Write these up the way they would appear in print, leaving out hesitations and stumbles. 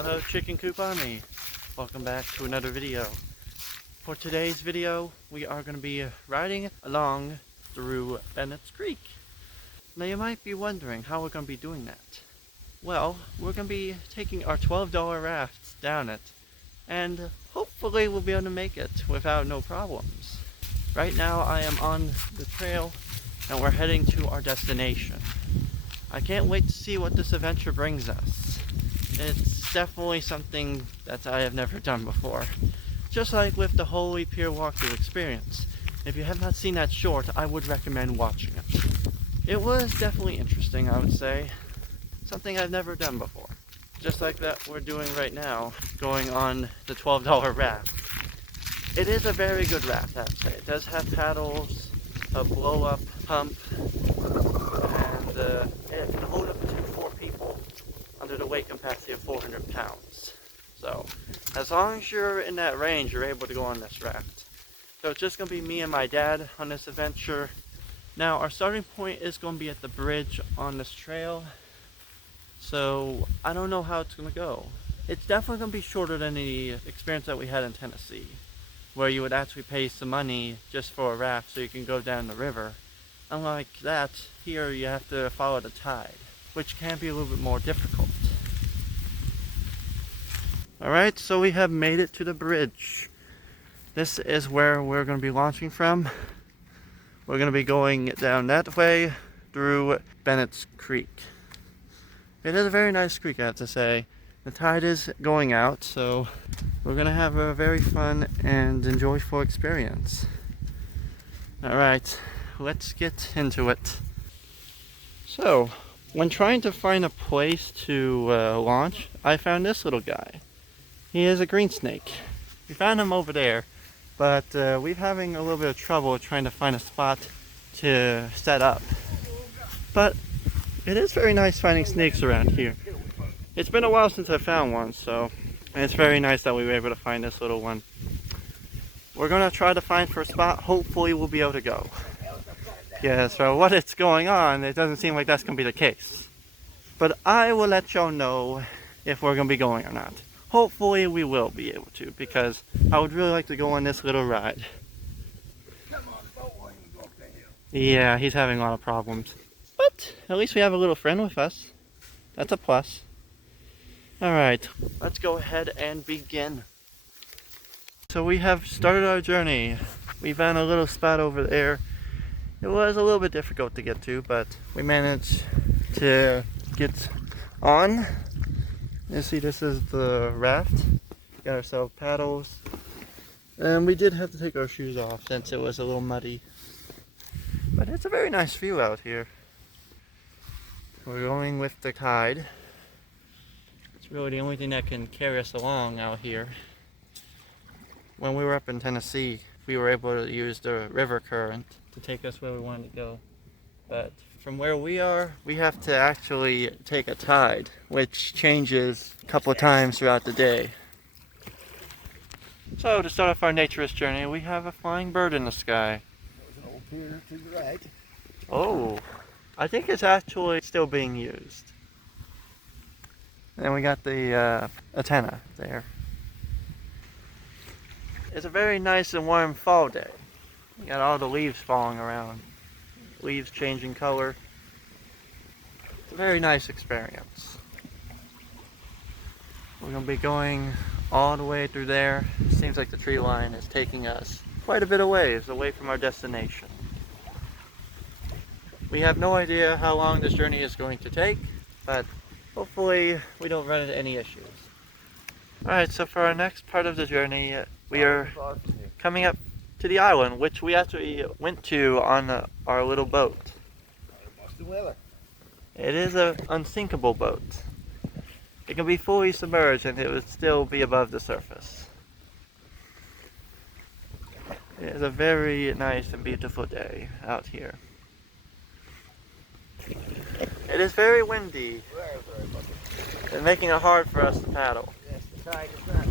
Hello Chicken Coop Army, welcome back to another video. For today's video, we are going to be riding along through Bennett's Creek. Now you might be wondering how we're going to be doing that. Well, we're going to be taking our $12 rafts down it, and hopefully we'll be able to make it without no problems. Right now I am on the trail and we're heading to our destination. I can't wait to see what this adventure brings us. It's definitely something that I have never done before. Just like with the Holy Pier walkthrough experience. If you have not seen that short, I would recommend watching it. It was definitely interesting, I would say. Something I've never done before. Just like that we're doing right now, going on the $12 raft. It is a very good raft, I would say. It does have paddles, a blow-up pump, and it can hold up to 4 people under the weight capacity of 400 pounds. So, as long as you're in that range, you're able to go on this raft. So it's just going to be me and my dad on this adventure. Now, our starting point is going to be at the bridge on this trail. So, I don't know how it's going to go. It's definitely going to be shorter than the experience that we had in Tennessee, where you would actually pay some money just for a raft so you can go down the river. Unlike that, here you have to follow the tide, which can be a little bit more difficult. Alright, so we have made it to the bridge. This is where we're going to be launching from. We're going to be going down that way through Bennett's Creek. It is a very nice creek, I have to say. The tide is going out, so we're going to have a very fun and enjoyable experience. Alright, let's get into it. So, when trying to find a place to launch, I found this little guy. He is a green snake. We found him over there, but we're having a little bit of trouble trying to find a spot to set up. But it is very nice finding snakes around here. It's been a while since I found one, so it's very nice that we were able to find this little one. We're going to try to find for a spot. Hopefully we'll be able to go. Yeah, so what it's going on, it doesn't seem like that's going to be the case. But I will let y'all know if we're going to be going or not. Hopefully we will be able to, because I would really like to go on this little ride. Yeah, he's having a lot of problems. But at least we have a little friend with us. That's a plus. Alright, let's go ahead and begin. So we have started our journey. We found a little spot over there. It was a little bit difficult to get to, but we managed to get on. You see, this is the raft. Got ourselves paddles. And we did have to take our shoes off since it was a little muddy. But it's a very nice view out here. We're going with the tide. It's really the only thing that can carry us along out here. When we were up in Tennessee, we were able to use the river current to take us where we wanted to go. But from where we are, we have to actually take a tide, which changes a couple of times throughout the day. So to start off our naturist journey, we have a flying bird in the sky. There's an old pier to the right. Oh, I think it's actually still being used. And we got the antenna there. It's a very nice and warm fall day. You got all the leaves falling around. Leaves changing color. It's a very nice experience. We're going to be going all the way through there. It seems like the tree line is taking us quite a bit of ways away from our destination. We have no idea how long this journey is going to take, but hopefully we don't run into any issues. Alright, so for our next part of the journey, we are coming up to the island, which we actually went to on our little boat. It is an unsinkable boat. It can be fully submerged and it would still be above the surface. It is a very nice and beautiful day out here. It is very windy and making it hard for us to paddle. Yes, the tide is not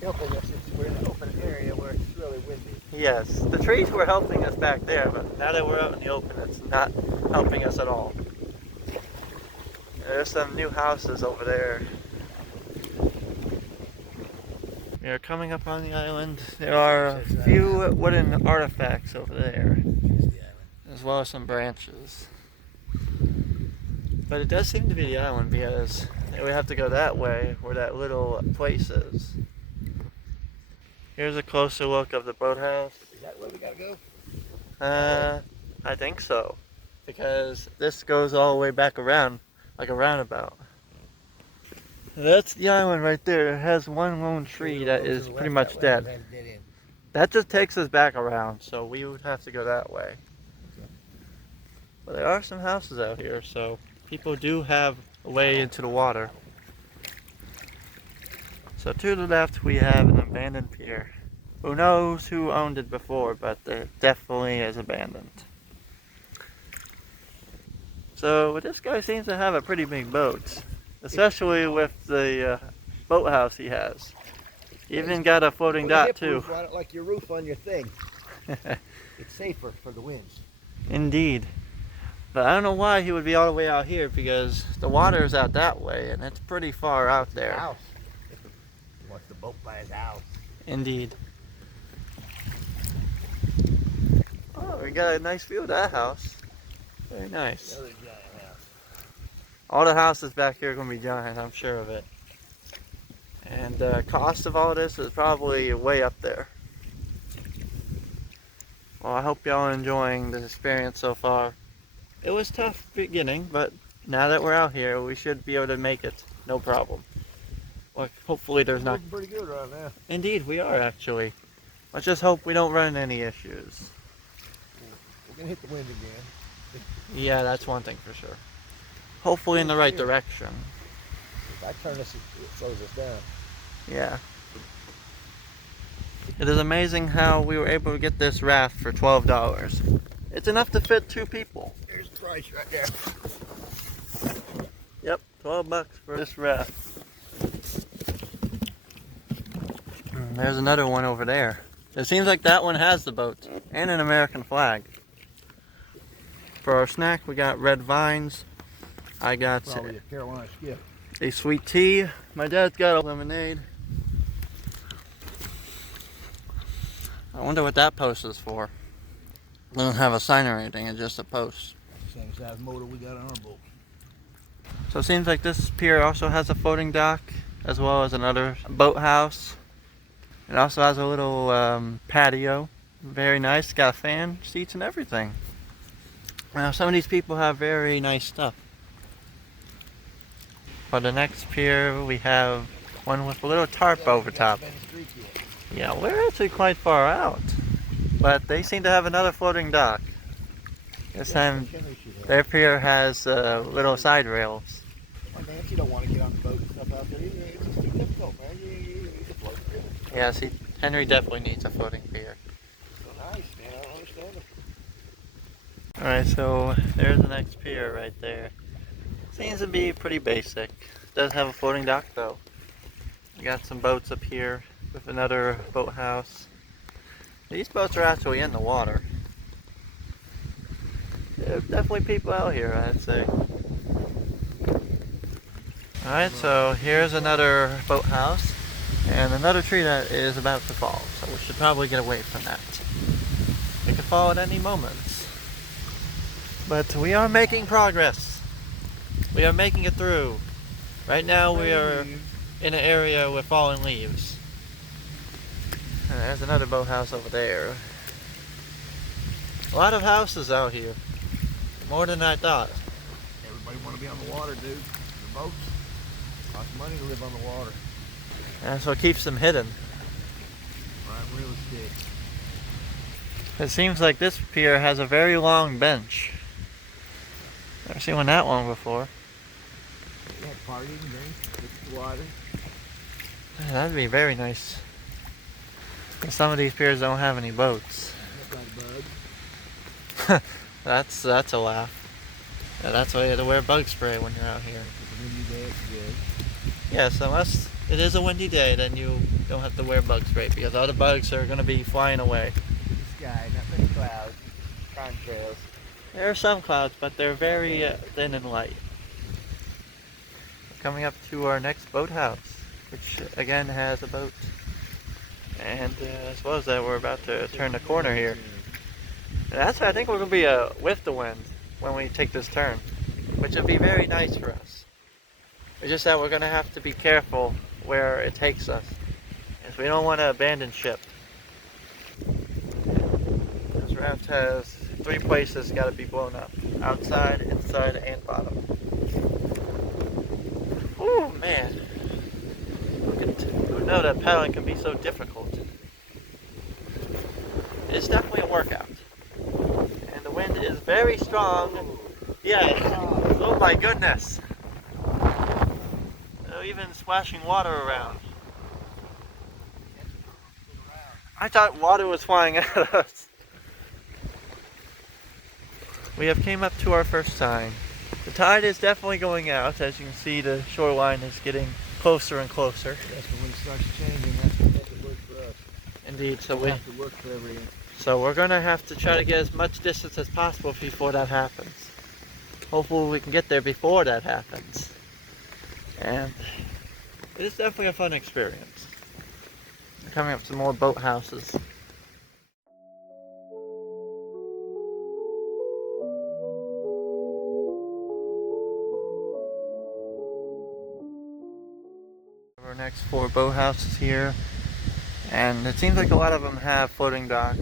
helping us since we're in an open area where it's really windy. Yes, the trees were helping us back there, but now that we're out in the open, it's not helping us at all. There's some new houses over there. We are coming up on the island. There are a few wooden artifacts over there, as well as some branches. But it does seem to be the island because we have to go that way where that little place is. Here's a closer look of the boathouse. Is that where we gotta go? I think so. Because this goes all the way back around, like a roundabout. That's the island right there. It has one lone tree that is pretty much dead. That just takes us back around, so we would have to go that way. But there are some houses out here, so people do have a way into the water. So to the left we have an abandoned pier. Who knows who owned it before, but it definitely is abandoned. So this guy seems to have a pretty big boat, especially with the boathouse he has. He even got a floating dock too. Like your roof on your thing. It's safer for the winds. Indeed. But I don't know why he would be all the way out here because the water is out that way and it's pretty far out there. House. He wants the boat by his house. Indeed. Oh, we got a nice view of that house. Very nice. Another giant house. All the houses back here are going to be giant, I'm sure of it. And the cost of all of this is probably way up there. Well, I hope y'all are enjoying the experience so far. It was tough beginning, but now that we're out here, we should be able to make it. No problem. Well, hopefully there's not... We're pretty good right now. Indeed, we are actually. Let's just hope we don't run into any issues. We're going to hit the wind again. Yeah, that's one thing for sure. Hopefully in the right direction. If I turn this, it slows us down. Yeah. It is amazing how we were able to get this raft for $12. It's enough to fit 2 people. There's the price right there. Yep, 12 bucks for this raft. There's another one over there. It seems like that one has the boat and an American flag. For our snack, we got red vines. I got probably a Carolina skiff. A sweet tea. My dad's got a lemonade. I wonder what that post is for. It doesn't have a sign or anything, it's just a post. Same size motor we got on our boat. So it seems like this pier also has a floating dock, as well as another boathouse. It also has a little patio. Very nice, it's got a fan, seats and everything. Now some of these people have very nice stuff. For the next pier we have one with a little tarp over top. Yeah, we're actually quite far out. But they seem to have another floating dock. This time their pier has little side rails. My Nancy don't want to get on the boat and stuff out there. It's just too difficult, man. You need a floating pier. Yeah, see, Henry definitely needs a floating pier. So nice, man. I don't understand it. Alright, so there's the next pier right there. Seems to be pretty basic. Does have a floating dock though. We got some boats up here with another boathouse. These boats are actually in the water. There's definitely people out here, I'd say. Alright, so here's another boathouse and another tree that is about to fall. So we should probably get away from that. It could fall at any moment. But we are making progress. We are making it through. Right now we are in an area with fallen leaves. And there's another boathouse over there. A lot of houses out here. More than I thought. Everybody want to be on the water, dude. The boats. Costs money to live on the water. And so it keeps them hidden. Prime real estate. It seems like this pier has a very long bench. Never seen that one before. You have partying, drinks, drink the water. Yeah, that'd be very nice. And some of these piers don't have any boats. That's a laugh. Yeah, that's why you have to wear bug spray when you're out here. Yes, unless it is a windy day, then you don't have to wear bug spray because all the bugs are going to be flying away. Sky, not many clouds, contrails. There are some clouds, but they're very thin and light. We're coming up to our next boathouse, which again has a boat. And as well as that, we're about to turn the corner here. And that's, I think we're going to be with the wind when we take this turn, which would be very nice for us. It's just that we're going to have to be careful where it takes us, as we don't want to abandon ship. This raft has 3 places got to be blown up: outside, inside, and bottom. Oh man, who know that paddling can be so difficult. It's definitely a workout. And the wind is very strong. Yeah. Oh my goodness. Oh, even splashing water around. I thought water was flying at us. We have came up to our first sign. The tide is definitely going out. As you can see, the shoreline is getting closer and closer. Yes, but when it starts changing, that's what makes it work for us. Indeed, so We have to work for every inch. So we're gonna have to try to get as much distance as possible before that happens. Hopefully we can get there before that happens. And it's definitely a fun experience. Coming up to more boathouses. Our next 4 boathouses here, and it seems like a lot of them have floating docks.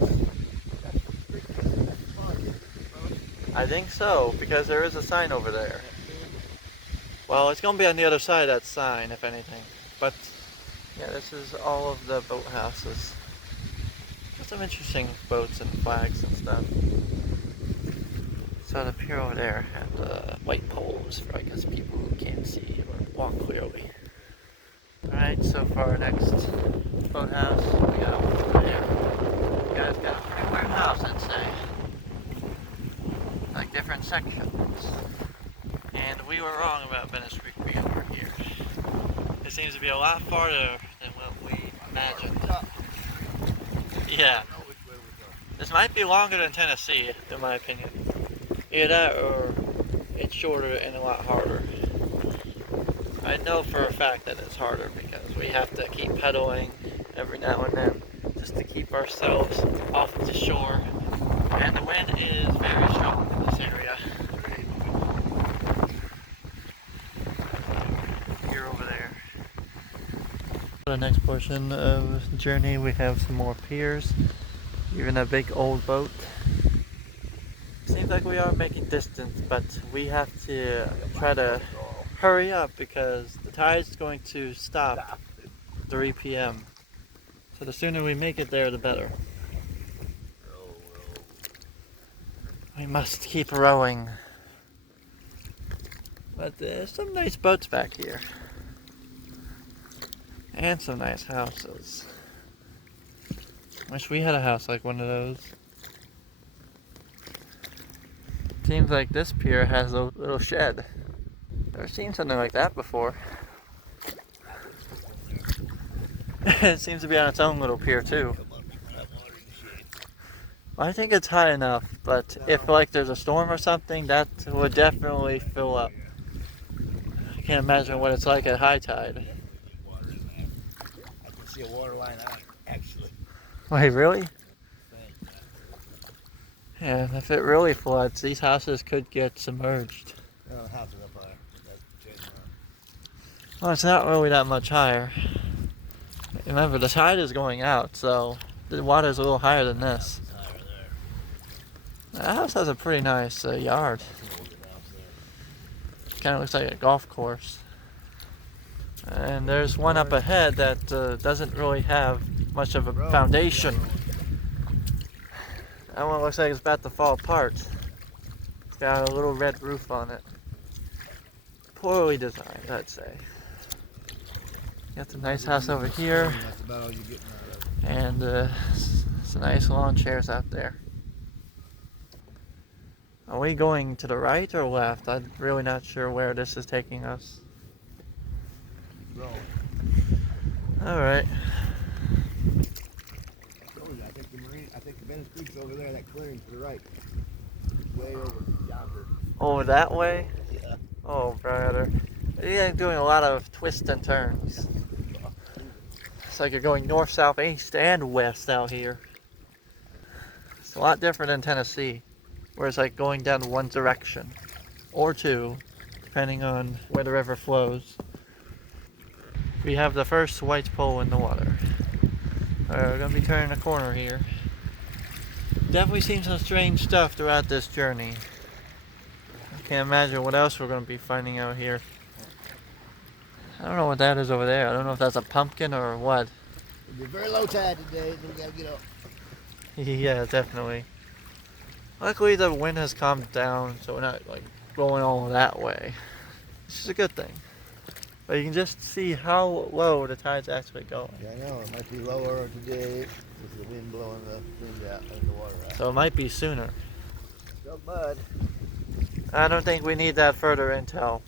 I think so, because there is a sign over there. Well, it's going to be on the other side of that sign, if anything. But, yeah, this is all of the boathouses. There's some interesting boats and flags and stuff. So the pier over there had white poles for, I guess, people who can't see or walk clearly. Alright, so for our next boathouse, we got over there. You guys got a pretty weird house, I'd say. Like different sections. And we were wrong about Venice Creek being over here. It seems to be a lot farther than what we imagined. Yeah. This might be longer than Tennessee, in my opinion. Either that or it's shorter and a lot harder. I know for a fact that it's harder because we have to keep pedaling every now and then just to keep ourselves off the shore. And the wind is very strong in this area. Here over there. For the next portion of the journey, we have some more piers, even a big old boat. Seems like we are making distance, but we have to try to hurry up because the tide is going to stop 3 p.m. So the sooner we make it there, the better. We must keep rowing. But there's some nice boats back here. And some nice houses. Wish we had a house like one of those. Seems like this pier has a little shed. Never seen something like that before. It seems to be on its own little pier too. I think it's high enough, but if like there's a storm or something, that would definitely fill up. I can't imagine what it's like at high tide. I can see a water line out, actually. Wait, really? Yeah, if it really floods, these houses could get submerged. No, the house is up higher. Well, it's not really that much higher. Remember, the tide is going out, so the water's a little higher than this. That house has a pretty nice yard. Kind of looks like a golf course. And there's one up ahead that doesn't really have much of a foundation. That one looks like it's about to fall apart. It's got a little red roof on it. Poorly designed, I'd say. Got the nice house over here. And some nice lawn chairs out there. Are we going to the right or left? I'm really not sure where this is taking us. Alright. I think the Venice Creek's over there, that clearing to the right. Way over yonder. Over that way? Yeah. Oh, brother. You're doing a lot of twists and turns. It's like you're going north, south, east, and west out here. It's a lot different than Tennessee, where it's like going down one direction, or two, depending on where the river flows. We have the first white pole in the water. Alright, we're going to be turning a corner here. Definitely seen some strange stuff throughout this journey. I can't imagine what else we're going to be finding out here. I don't know what that is over there. I don't know if that's a pumpkin or what. It'll be very low tide today, so we gotta get up. Yeah, definitely. Luckily the wind has calmed down, so we're not like going all that way. Which is a good thing. But you can just see how low the tide's actually going. Yeah, I know. It might be lower today with the wind blowing the wind out and the water out. So it might be sooner. Still mud. I don't think we need that further intel.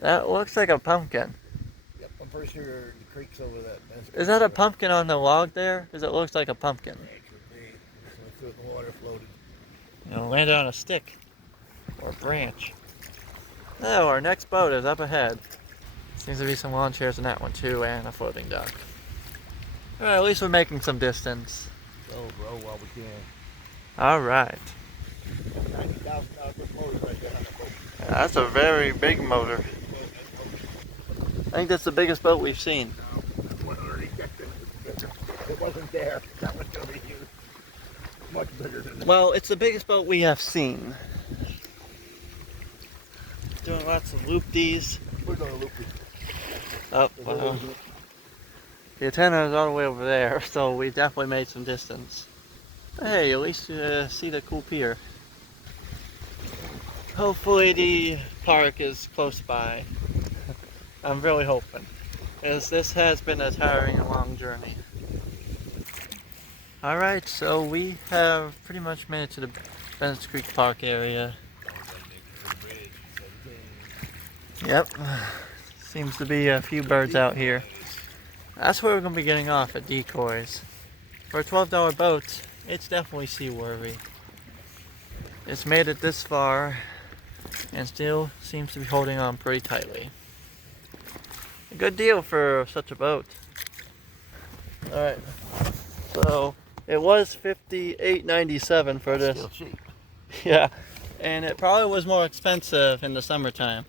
That looks like a pumpkin. Yep, I'm pretty sure the creek's over that. Is that a pumpkin on the log there? Because it looks like a pumpkin. Yeah, it could be. So it's in the water floated. You know, landed on a stick or a branch. Oh, our next boat is up ahead. Seems to be some lawn chairs in that one too, and a floating dock. Alright, at least we're making some distance. Go, bro, while we can. Alright. $90,000 motor right there on the boat. That's a very big motor. I think that's the biggest boat we've seen. It wasn't there. That was going to be huge. Much bigger than that. Well, it's the biggest boat we have seen. Doing lots of loop-dees. We're going to loop it. Oh, the antenna is all the way over there, so we definitely made some distance. But hey, at least you see the cool pier. Hopefully the park is close by. I'm really hoping, because this has been a tiring and long journey. Alright, so we have pretty much made it to the Bennett's Creek Park area. Yep, seems to be a few birds out here. That's where we're going to be getting off at Decoys. For a $12 boat, it's definitely seaworthy. It's made it this far and still seems to be holding on pretty tightly. A good deal for such a boat. Alright, so it was $58.97 for this. Still cheap. Yeah, and it probably was more expensive in the summertime.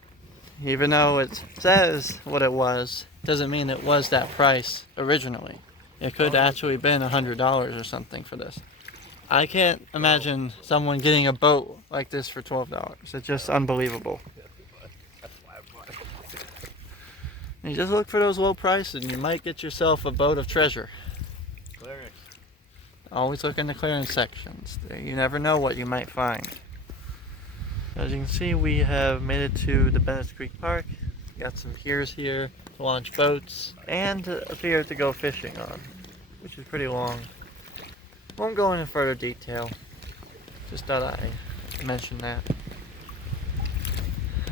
Even though it says what it was, doesn't mean it was that price originally. It could actually been $100 or something for this. I can't imagine someone getting a boat like this for $12. It's just unbelievable. You just look for those low prices and you might get yourself a boat of treasure. Clearance. Always look in the clearance sections. You never know what you might find. As you can see, we have made it to the Bennett's Creek Park. Got some piers here to launch boats and a pier to go fishing on, which is pretty long. Won't go into further detail. Just thought I'd mention that.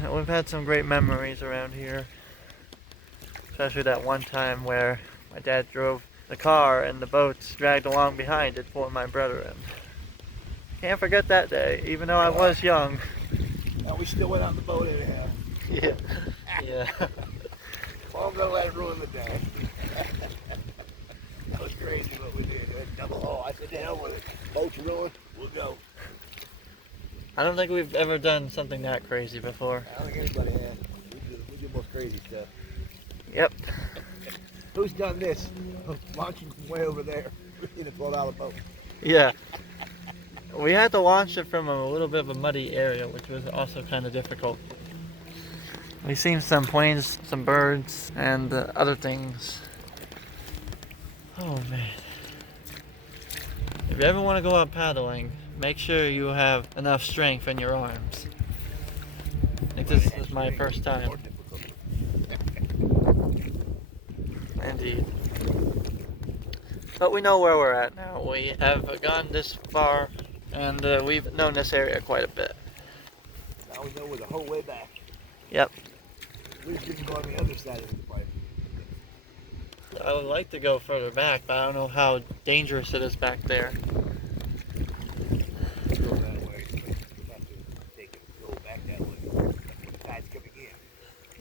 We've had some great memories around here. Especially that one time where my dad drove the car and the boats dragged along behind it, pulling my brother in. Can't forget that day, even though I was young. And we still went out in the boat anyhow. Yeah. Yeah. Well, I'm gonna let it ruin the day. That was crazy what we did. We had double haul. I said, the hell with it. Boat's ruined, we'll go. I don't think we've ever done something that crazy before. I don't think anybody has. We do most crazy stuff. Yep. Who's done this? Launching from way over there in a $12 boat. Yeah. We had to launch it from a little bit of a muddy area, which was also kind of difficult. We've seen some planes, some birds, and other things. Oh man. If you ever want to go out paddling, make sure you have enough strength in your arms. I think this is my first time. Indeed. But we know where we're at now. We have gone this far, and we've known this area quite a bit. Now we know we're the whole way back. Yep. We didn't go on the other side of the pipe. I would like to go further back, but I don't know how dangerous it is back there. Go that way. We have to take it, go back that way. The tide's coming in.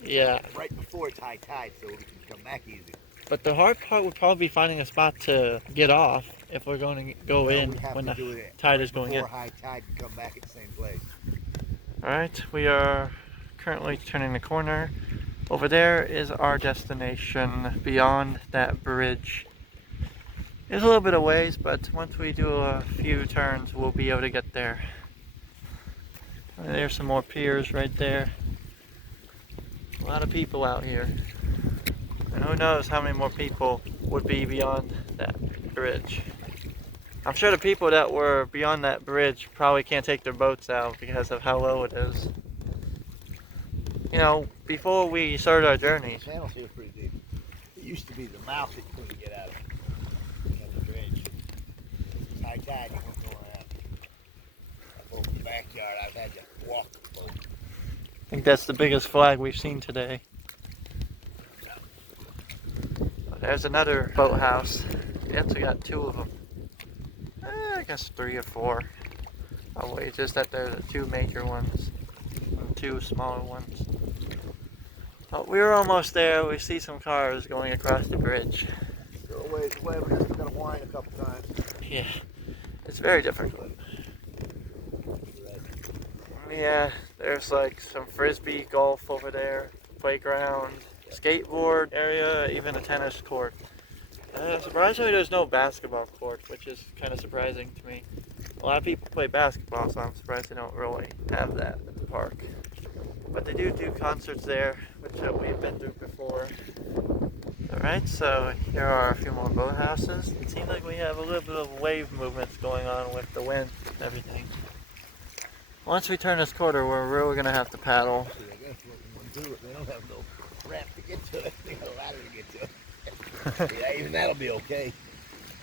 Yeah. Right before it's high tide, so we can come back easy. But the hard part would probably be finding a spot to get off if we're going to go in when the tide is going in. Before high tide and come back at the same place. Alright, we are currently turning the corner. Over there is our destination beyond that bridge. It's a little bit of ways, but once we do a few turns, we'll be able to get there. And there's some more piers right there. A lot of people out here. And who knows how many more people would be beyond that bridge. I'm sure the people that were beyond that bridge probably can't take their boats out because of how low it is. You know, before we started our journey. The channel's here pretty deep. It used to be the mouth that you couldn't get out of. You had the dredge. It's high tide, you won't go around. I go in the backyard, I've had to walk the boat. I think that's the biggest flag we've seen today. There's another boathouse. Yes, we got two of them. I guess 3 or 4. Probably just that they're the 2 major ones and 2 smaller ones. But we were almost there. We see some cars going across the bridge. Still a ways away, we're just gonna whine a couple times. Yeah, it's very difficult. Yeah, there's like some frisbee golf over there, playground, skateboard area, even a tennis court. Surprisingly, there's no basketball court, which is kind of surprising to me. A lot of people play basketball, so I'm surprised they don't really have that at the park. But they do concerts there, which we've been through before. Alright, so here are a few more boathouses. It seems like we have a little bit of wave movements going on with the wind and everything. Once we turn this corner, we're really going to have to paddle. I guess what we want to do, they don't have no ramp to get to it. They got a ladder to get to it. Yeah, even that'll be okay.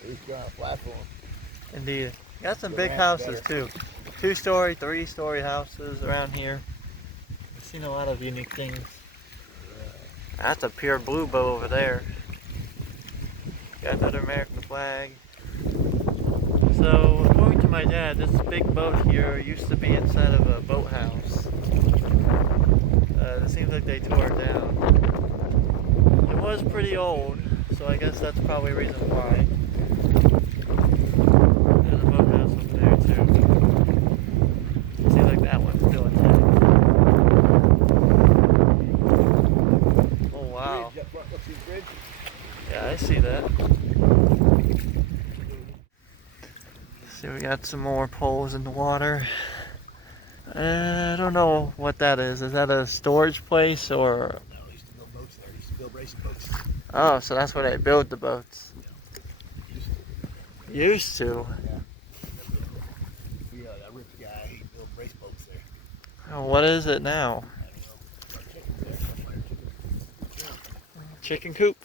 At least we're on a platform. Indeed. Got some big houses too. 2-story, 3-story houses around here. I've seen a lot of unique things. That's a pure blue boat over there. Got another American flag. So, according to my dad, this big boat here used to be inside of a boathouse. It seems like they tore it down. It was pretty old, so I guess that's probably a reason why. There's a boathouse over there too. Seems like that one's still intact. Oh wow. Yeah, I see that. See, we got some more poles in the water. I don't know what that is. Is that a storage place or? No, they used to build boats there. They used to build racing boats. Oh, so that's where they build the boats. Yeah. Used to. Yeah. Yeah, that rich guy, he built race boats there. Oh, what is it now? I don't know. Chicken coop?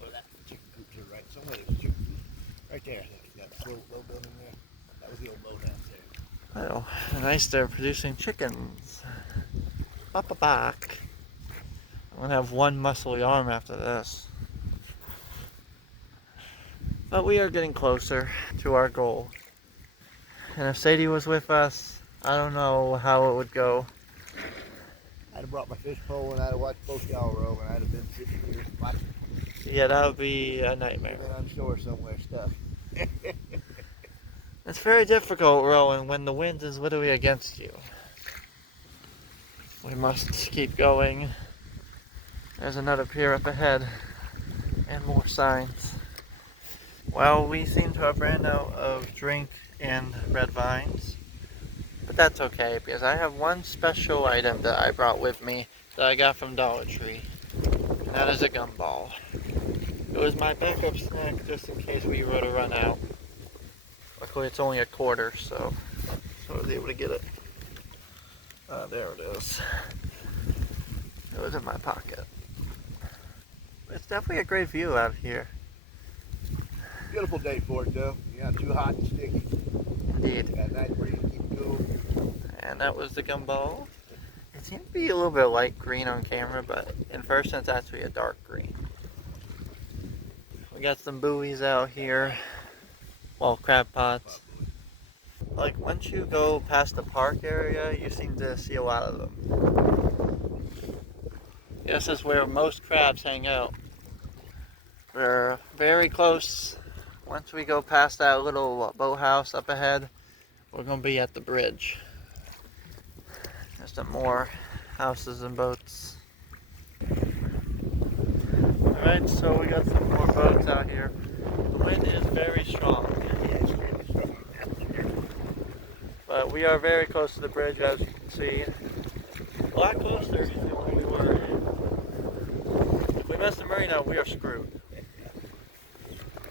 Or that chicken coop too, right? Somewhere there's a chicken coop. Right there. That low building there. That was the old boathouse there. Oh, nice, they're producing chickens. Back. I'm gonna have one muscly arm after this. But we are getting closer to our goal. And if Sadie was with us, I don't know how it would go. I'd have brought my fish pole and I'd have watched both y'all row and I'd have been sitting here watching. Yeah, that would be a nightmare. Been on shore somewhere stuff. It's very difficult rowing when the wind is literally against you. We must keep going. There's another pier up ahead and more signs. Well, we seem to have ran out of drink and red vines, but that's okay because I have one special item that I brought with me that I got from Dollar Tree, and that is a gumball. It was my backup snack just in case we were to run out. Luckily it's only a quarter, so I was able to get it. There it is. It was in my pocket. It's definitely a great view out here. Beautiful day for it though. You're not too hot and sticky. Indeed. Got a nice breeze, keep it cool. And that was the gumball. It seemed to be a little bit light green on camera, but in person it's actually a dark green. We got some buoys out here. Well, crab pots. Like once you go past the park area, you seem to see a lot of them. This is where most crabs hang out. We're very close. Once we go past that little boathouse up ahead, we're gonna be at the bridge. There's some more houses and boats. Alright, so we got some more boats out here. The wind is very strong. But we are very close to the bridge, as you can see. A lot closer than when we were. If we miss the marina, we are screwed.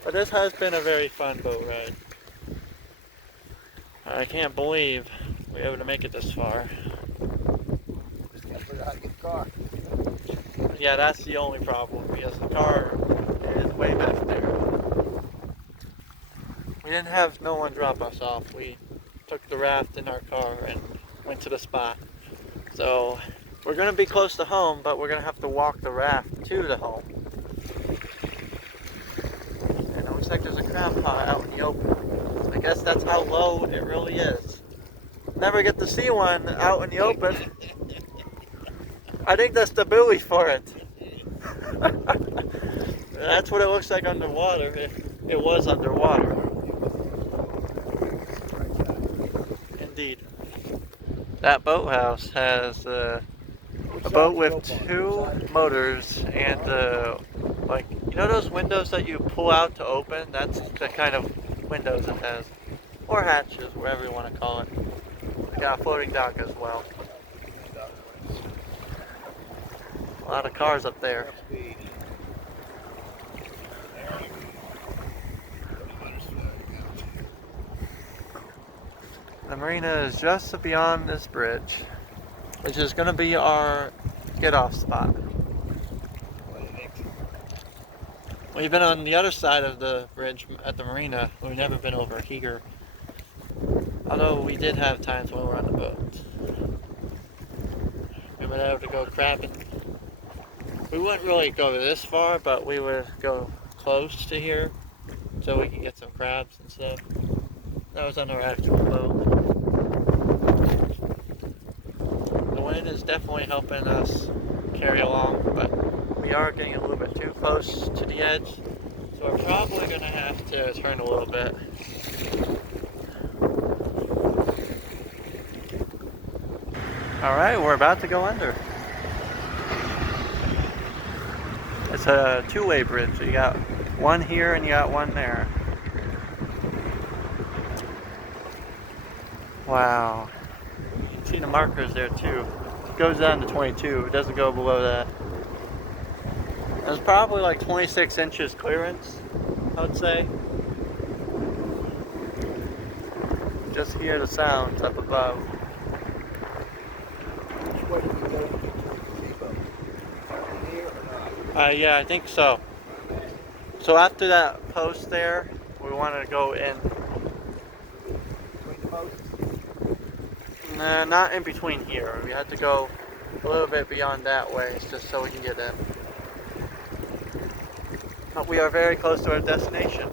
But this has been a very fun boat ride. I can't believe we were able to make it this far. Just can't put it out of your car. Yeah, that's the only problem, because the car is way back there. We didn't have no one drop us off. We took the raft in our car and went to the spot. So we're gonna be close to home, but we're gonna have to walk the raft to the home. And it looks like there's a crab pot out in the open. I guess that's how low it really is. Never get to see one out in the open. I think that's the buoy for it. That's what it looks like underwater, if it was underwater. Indeed. That boathouse has a boat with 2 motors and like, you know those windows that you pull out to open? That's the kind of windows it has. Or hatches, whatever you want to call it. We got a floating dock as well. A lot of cars up there. The marina is just beyond this bridge, which is going to be our get-off spot. We've been on the other side of the bridge at the marina. We've never been over here. Although we did have times when we were on the boat. We were able to go crabbing. We wouldn't really go this far, but we would go close to here so we could get some crabs and stuff. That was on our actual boat. The wind is definitely helping us carry along, but we are getting a little bit too close to the edge, so we're probably going to have to turn a little bit. Alright, we're about to go under. It's a 2-way bridge. You got one here and you got one there. Wow. You can see the markers there too. It goes down to 22. It doesn't go below that. There's probably like 26 inches clearance, I would say. Just hear the sounds up above. Yeah, I think so. So after that post there, we want to go in. Between the posts? Nah, not in between here. We have to go a little bit beyond that way, just so we can get in. But we are very close to our destination.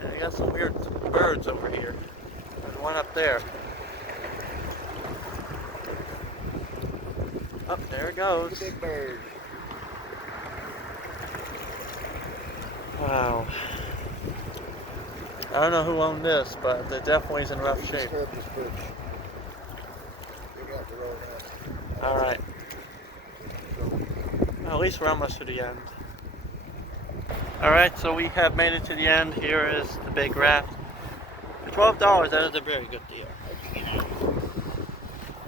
And we got some weird birds over here. There's one up there. Oh, there it goes. Big bird. Wow. I don't know who owned this, but it definitely is in rough shape. Alright. Well, at least we're almost to the end. Alright, so we have made it to the end. Here is the big raft. For $12, that is a very good deal.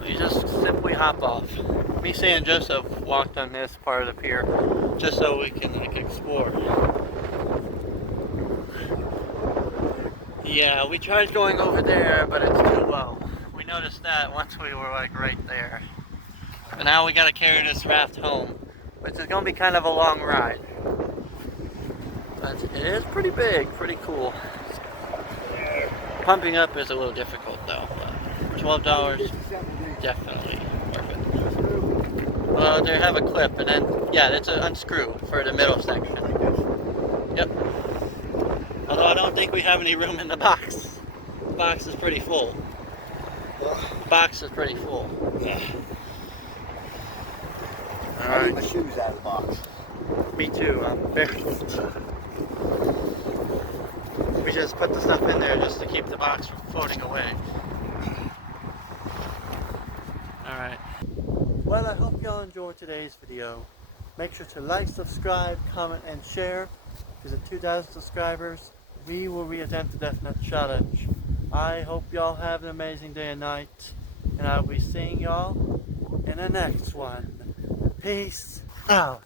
You just simply hop off. Me and Joseph walked on this part of the pier just so we can explore. Yeah, we tried going over there, but it's too low. We noticed that once we were like right there. But now we gotta carry this raft home, which is gonna be kind of a long ride. But it is pretty big, pretty cool. Pumping up is a little difficult though, but for $12, definitely worth it. Well, they have a clip, and then, yeah, that's an unscrew for the middle section. Yep. Although I don't think we have any room in the box. The box is pretty full. The box is pretty full. Yeah. Alright. My shoes out of the box. Me too, I'm barefoot. We just put the stuff in there just to keep the box from floating away. Alright. Well, I hope y'all enjoyed today's video. Make sure to like, subscribe, comment, and share. Visit 2,000 subscribers. We will reattempt the Death Nut Challenge. I hope y'all have an amazing day and night. And I'll be seeing y'all in the next one. Peace out.